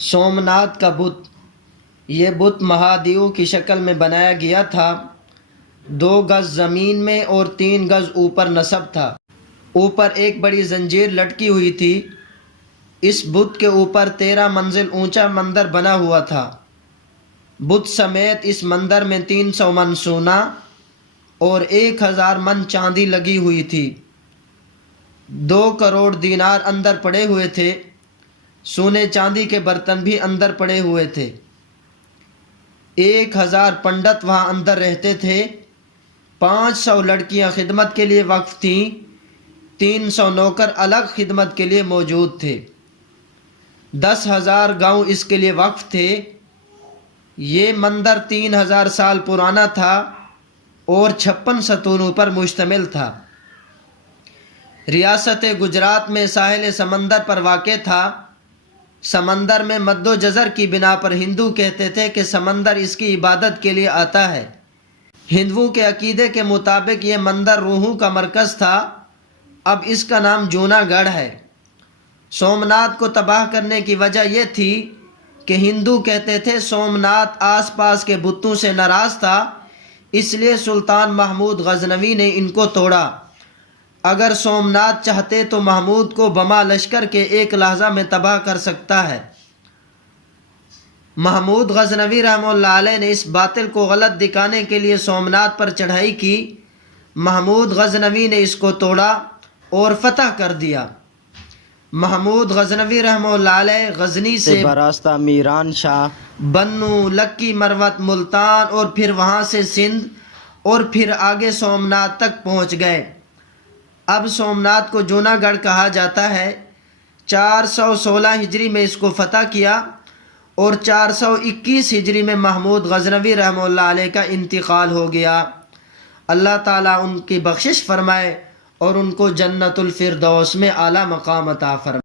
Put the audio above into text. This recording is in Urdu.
سومناتھ کا بت، یہ بت مہادیو کی شکل میں بنایا گیا تھا۔ 2 گز زمین میں اور 3 گز اوپر نصب تھا۔ اوپر ایک بڑی زنجیر لٹکی ہوئی تھی۔ اس بت کے اوپر 13 منزل اونچا مندر بنا ہوا تھا۔ بت سمیت اس مندر میں 300 من سونا اور 1000 من چاندی لگی ہوئی تھی۔ 2 کروڑ دینار اندر پڑے ہوئے تھے۔ سونے چاندی کے برتن بھی اندر پڑے ہوئے تھے۔ 1000 پنڈت وہاں اندر رہتے تھے۔ 500 لڑکیاں خدمت کے لیے وقف تھیں۔ 300 نوکر الگ خدمت کے لیے موجود تھے۔ 10,000 گاؤں اس کے لیے وقف تھے۔ یہ مندر 3000 سال پرانا تھا اور 56 ستونوں پر مشتمل تھا۔ ریاست گجرات میں ساحل سمندر پر واقع تھا۔ سمندر میں مد و جزر کی بنا پر ہندو کہتے تھے کہ سمندر اس کی عبادت کے لیے آتا ہے۔ ہندوؤں کے عقیدے کے مطابق یہ مندر روحوں کا مرکز تھا۔ اب اس کا نام جونا گڑھ ہے۔ سومناتھ کو تباہ کرنے کی وجہ یہ تھی کہ ہندو کہتے تھے سومناتھ آس پاس کے بتوں سے ناراض تھا، اس لیے سلطان محمود غزنوی نے ان کو توڑا۔ اگر سومناتھ چاہتے تو محمود کو بما لشکر کے ایک لحظہ میں تباہ کر سکتا ہے۔ محمود غزنوی رحمہ اللہ علیہ نے اس باطل کو غلط دکھانے کے لیے سومناتھ پر چڑھائی کی۔ محمود غزنوی نے اس کو توڑا اور فتح کر دیا۔ محمود غزنوی رحمہ اللہ علیہ غزنی سے براستہ میران شاہ، بنو، لکی مروت، ملتان اور پھر وہاں سے سندھ اور پھر آگے سومناتھ تک پہنچ گئے۔ اب سومناتھ کو جونا گڑھ کہا جاتا ہے۔ 416 ہجری میں اس کو فتح کیا اور 421 ہجری میں محمود غزنوی رحمہ اللہ علیہ کا انتقال ہو گیا۔ اللہ تعالیٰ ان کی بخشش فرمائے اور ان کو جنت الفردوس میں اعلیٰ مقام عطا فرمائے۔